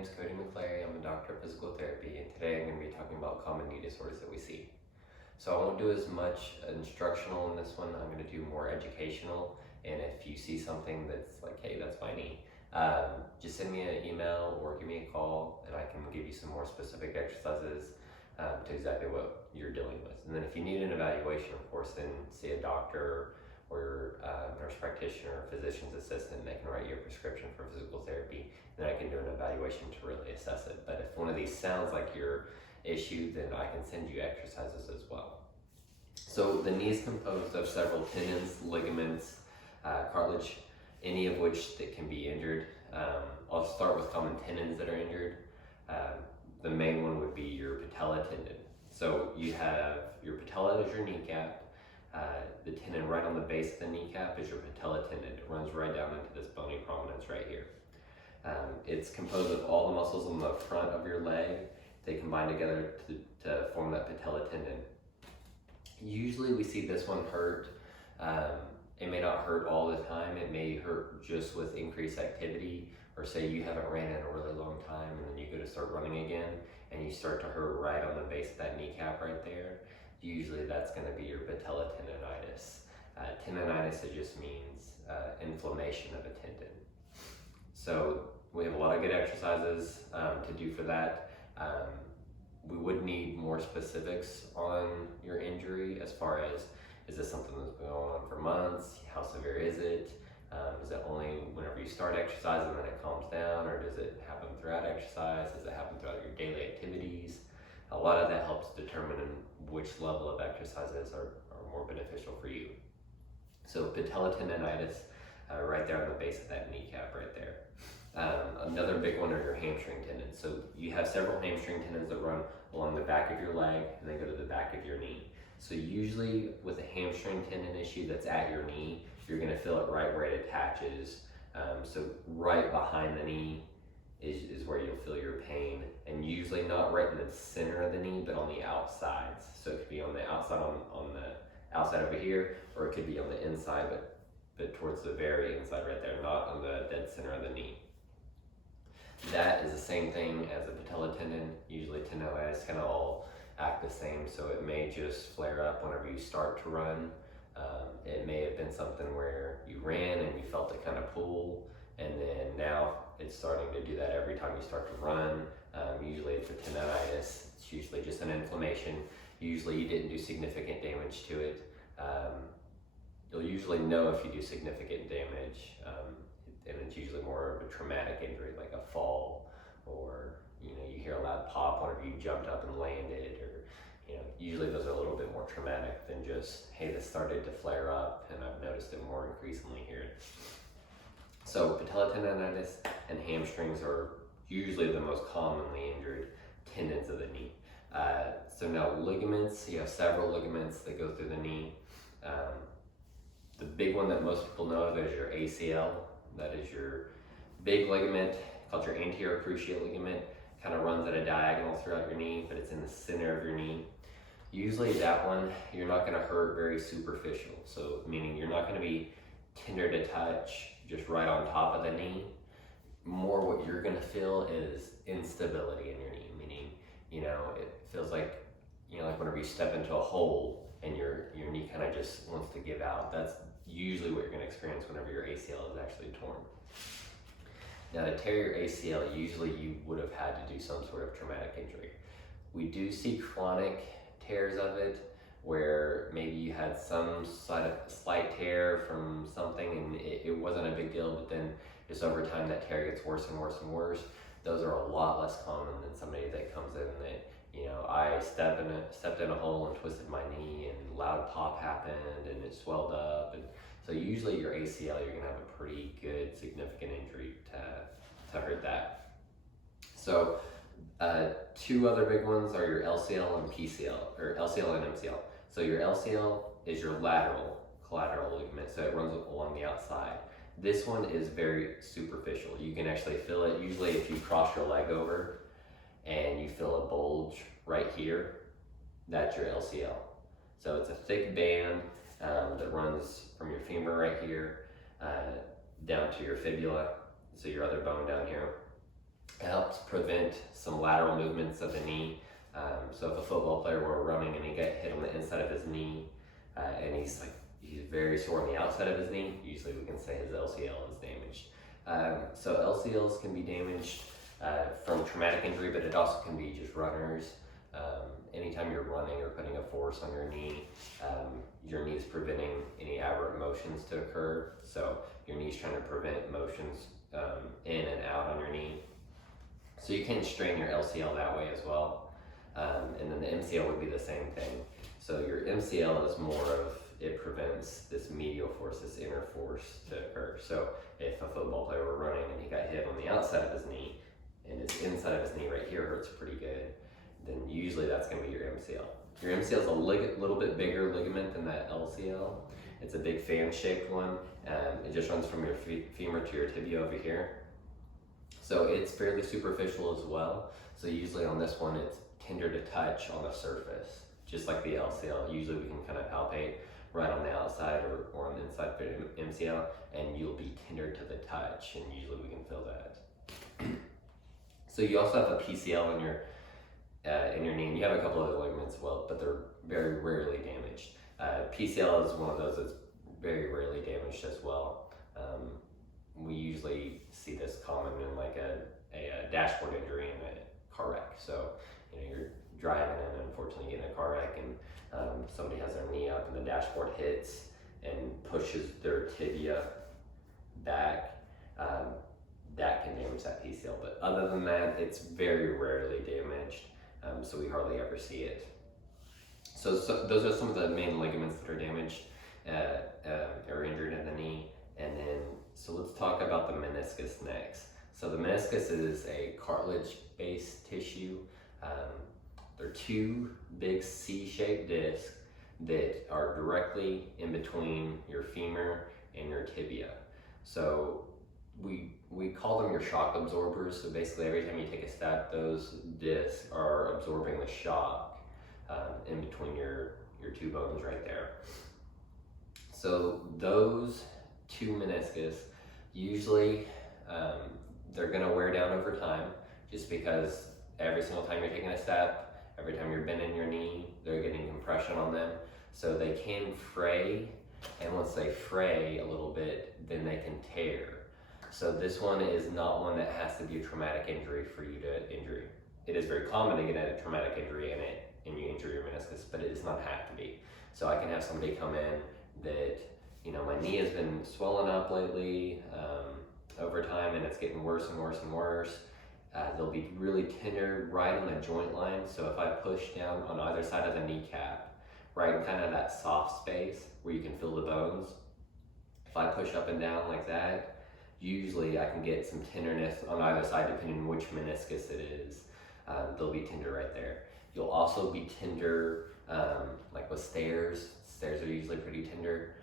name's Cody McClary. I'm a doctor of physical therapy, and today I'm going to be talking about common knee disorders that we see. So I won't do as much instructional in this one. I'm going to do more educational, and if you see something that's like, hey, that's my knee, just send me an email or give me a call, and I can give you some more specific exercises to exactly what you're dealing with. And then if you need an evaluation, of course, then see a doctor or your nurse practitioner or physician's assistant. They can write you a prescription for physical therapy, and then I can do an evaluation to really assess it. But if one of these sounds like your issue, then I can send you exercises as well. So the knee is composed of several tendons, ligaments, cartilage, any of which that can be injured. I'll start with common tendons that are injured. The main one would be your patella tendon. So you have your patella is your kneecap. The tendon right on the base of the kneecap is your patella tendon. It runs right down into this bony prominence right here. It's composed of all the muscles on the front of your leg. They combine together to form that patella tendon. Usually we see this one hurt. It may not hurt all the time. It may hurt just with increased activity, or say you haven't ran in a really long time and then you go to start running again and you start to hurt right on the base of that kneecap right there. Usually that's going to be your patella tendonitis. Tendonitis, it just means inflammation of a tendon. So we have a lot of good exercises to do for that. We would need more specifics on your injury as far as, is this something that's been going on for months? How severe is it? Is it only whenever you start exercise and then it calms down, or does it happen throughout exercise? Does it happen throughout your daily activities? A lot of that helps determine which level of exercises are more beneficial for you. So patella tendonitis, right there on the base of that kneecap right there. Another big one are your hamstring tendons. So you have several hamstring tendons that run along the back of your leg and they go to the back of your knee. So usually with a hamstring tendon issue that's at your knee, you're gonna feel it right where it attaches. So right behind the knee is where you'll feel your pain, and usually not right in the center of the knee, but on the outsides. So it could be on the outside, on the outside over here, or it could be on the inside, but towards the very inside right there, not on the dead center of the knee. That is the same thing as a patella tendon. Usually tendonitis kind of all act the same, so it may just flare up whenever you start to run. It may have been something where you ran and you felt it kind of pull, and then now it's starting to do that every time you start to run. Usually it's a tendonitis. It's usually just an inflammation. Usually you didn't do significant damage to it. You'll usually know if you do significant damage, and it's usually more of a traumatic injury, like a fall, or you hear a loud pop whenever you jumped up and landed, or usually those are a little bit more traumatic than just, hey, this started to flare up and I've noticed it more increasingly here. So patella tendonitis and hamstrings are usually the most commonly injured tendons of the knee. So now ligaments, you have several ligaments that go through the knee. The big one that most people know of is your ACL. That is your big ligament called your anterior cruciate ligament. Kind of runs at a diagonal throughout your knee, but it's in the center of your knee. Usually that one, you're not going to hurt very superficial. So meaning you're not going to be tender to touch, just right on top of the knee. More what you're going to feel is instability in your knee, meaning, it feels like, like whenever you step into a hole and your knee kind of just wants to give out. That's usually what you're going to experience whenever your ACL is actually torn. Now to tear your ACL, usually you would have had to do some sort of traumatic injury. We do see chronic tears of it, where maybe you had some slight tear from something and it wasn't a big deal, but then just over time that tear gets worse and worse and worse. Those are a lot less common than somebody that comes in that, I stepped in a hole and twisted my knee and loud pop happened and it swelled up. And so usually your ACL, you're gonna have a pretty good significant injury to hurt that. So two other big ones are your LCL and PCL, or LCL and MCL. So your LCL is your lateral collateral ligament, so it runs along the outside. This one is very superficial. You can actually feel it. Usually if you cross your leg over and you feel a bulge right here, that's your LCL. So it's a thick band that runs from your femur right here down to your fibula, so your other bone down here. helps prevent some lateral movements of the knee. So if a football player were running and he got hit on the inside of his knee, and he's very sore on the outside of his knee, usually we can say his LCL is damaged. So LCLs can be damaged from traumatic injury, but it also can be just runners. Anytime you're running or putting a force on your knee is preventing any aberrant motions to occur. So your knee's trying to prevent motions in and out on your knee. So you can strain your LCL that way as well. And then the MCL would be the same thing. So your MCL is more of, it prevents this medial force, this inner force to occur. So if a football player were running and he got hit on the outside of his knee and his inside of his knee right here hurts pretty good, then usually that's going to be your MCL. Your MCL is a little bit bigger ligament than that LCL. It's a big fan-shaped one. It just runs from your femur to your tibia over here. So it's fairly superficial as well. So usually on this one, it's tender to touch on the surface, just like the LCL. Usually we can kind of palpate right on the outside or on the inside for MCL, and you'll be tender to the touch, and usually we can feel that. So you also have a PCL in your knee, and you have a couple other ligaments as well, but they're very rarely damaged. PCL is one of those that's very rarely damaged as well. We usually see this common in like a dashboard injury in a car wreck. So you're driving and unfortunately get in a car wreck and somebody has their knee up and the dashboard hits and pushes their tibia back. That can damage that PCL, but other than that, it's very rarely damaged. So we hardly ever see it. So those are some of the main ligaments that are damaged or injured in the knee. And then, so let's talk about the meniscus next. So the meniscus is a cartilage-based tissue. They're two big C-shaped discs that are directly in between your femur and your tibia. So we call them your shock absorbers. So basically every time you take a step, those discs are absorbing the shock in between your two bones right there. So those two meniscus, usually they're gonna wear down over time, just because every single time you're taking a step, every time you're bending your knee, they're getting compression on them. So they can fray, and once they fray a little bit, then they can tear. So this one is not one that has to be a traumatic injury for you to injure. It is very common to get a traumatic injury and you injure your meniscus, but it does not have to be. So I can have somebody come in that, my knee has been swelling up lately over time, and it's getting worse and worse and worse. They'll be really tender right on the joint line. So if I push down on either side of the kneecap, right in kind of that soft space where you can feel the bones, if I push up and down like that, usually I can get some tenderness on either side depending on which meniscus it is. They'll be tender right there. You'll also be tender like with stairs. Stairs are usually pretty tender.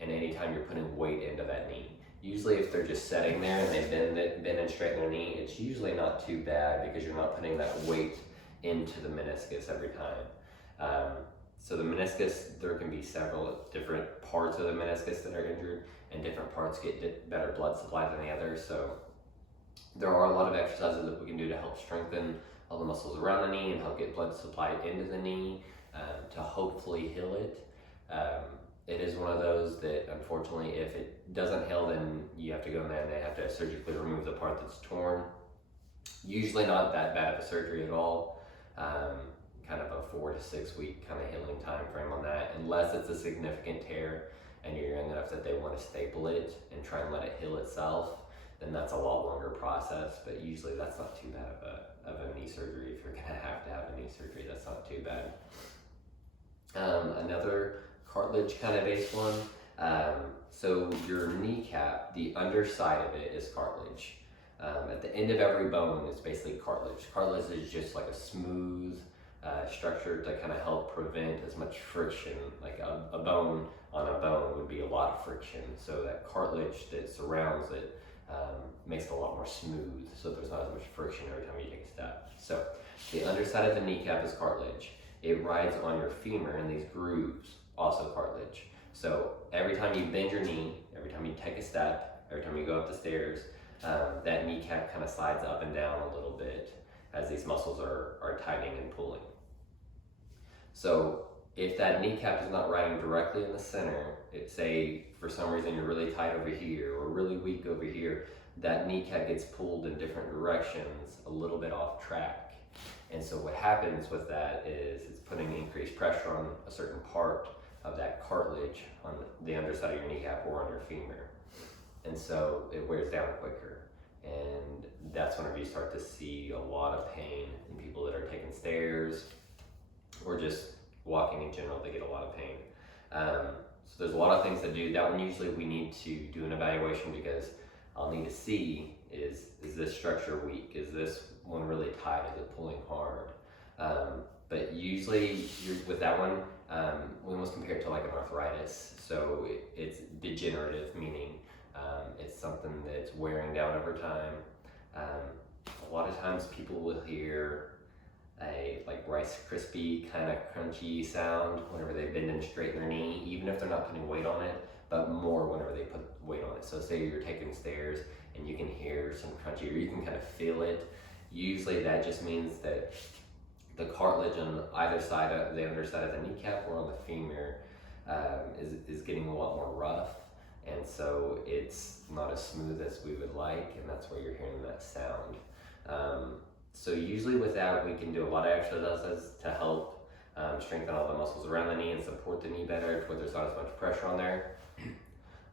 And anytime you're putting weight into that knee. Usually if they're just sitting there and they've been and straighten their knee, it's usually not too bad because you're not putting that weight into the meniscus every time. So the meniscus, there can be several different parts of the meniscus that are injured, and different parts get better blood supply than the others. So there are a lot of exercises that we can do to help strengthen all the muscles around the knee and help get blood supply into the knee to hopefully heal it. It is one of those that unfortunately if it doesn't heal, then you have to go in there and they have to surgically remove the part that's torn. Usually not that bad of a surgery at all. Kind of a 4 to 6 week kind of healing time frame on that, unless it's a significant tear and you're young enough that they want to staple it and try and let it heal itself, then that's a lot longer process. But usually that's not too bad of a knee surgery. If you're gonna have a knee surgery, that's not too bad. Another cartilage kind of based one. So your kneecap, the underside of it is cartilage. At the end of every bone is basically cartilage. Cartilage is just like a smooth structure to kind of help prevent as much friction. Like a bone on a bone would be a lot of friction. So that cartilage that surrounds it makes it a lot more smooth, so there's not as much friction every time you take a step. So the underside of the kneecap is cartilage. It rides on your femur in these grooves, also cartilage. So every time you bend your knee, every time you take a step, every time you go up the stairs, that kneecap kind of slides up and down a little bit as these muscles are tightening and pulling. So if that kneecap is not riding directly in the center, say for some reason you're really tight over here or really weak over here, that kneecap gets pulled in different directions a little bit off track. And so what happens with that is it's putting increased pressure on a certain part of that cartilage on the underside of your kneecap or on your femur. And so it wears down quicker. And that's whenever you start to see a lot of pain in people that are taking stairs or just walking in general. They get a lot of pain. So there's a lot of things to do. That one usually we need to do an evaluation because I'll need to see is this structure weak? Is this one really tight? Is it pulling hard? But usually with that one, we almost compare it to like an arthritis. So it's degenerative, meaning it's something that's wearing down over time. A lot of times people will hear a like Rice Krispie kind of crunchy sound whenever they bend and straighten their knee, even if they're not putting weight on it, but more whenever they put weight on it. So say you're taking stairs and you can hear some crunchy, or you can kind of feel it. Usually that just means that the cartilage on either side of the underside of the kneecap or on the femur is getting a lot more rough, and so it's not as smooth as we would like, and that's where you're hearing that sound. So usually with that, we can do a lot of exercises to help strengthen all the muscles around the knee and support the knee better to where there's not as much pressure on there.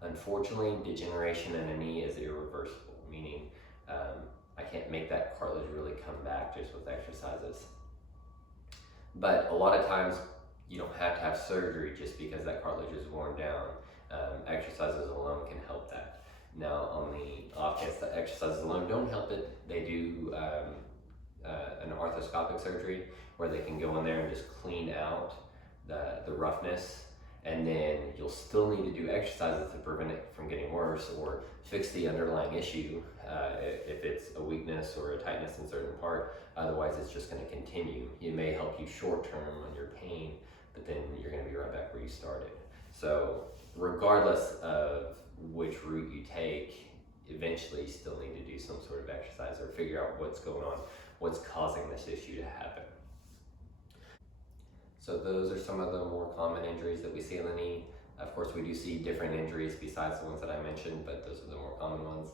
Unfortunately, degeneration in a knee is irreversible, meaning I can't make that cartilage really come back just with exercises. But a lot of times you don't have to have surgery just because that cartilage is worn down. Exercises alone can help that. Now on the off chance that exercises alone don't help it, they do an arthroscopic surgery where they can go in there and just clean out the roughness, and then you'll still need to do exercises to prevent it from getting worse or fix the underlying issue if it's a weakness or a tightness in a certain part. Otherwise it's just going to continue. It may help you short term on your pain, but then you're going to be right back where you started. So regardless of which route you take, eventually you still need to do some sort of exercise or figure out what's going on, what's causing this issue to happen. So those are some of the more common injuries that we see in the knee. Of course, we do see different injuries besides the ones that I mentioned, but those are the more common ones.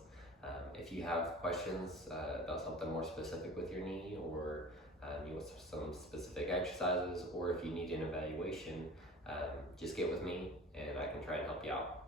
If you have questions about something more specific with your knee, or you want some specific exercises, or if you need an evaluation, just get with me and I can try and help you out.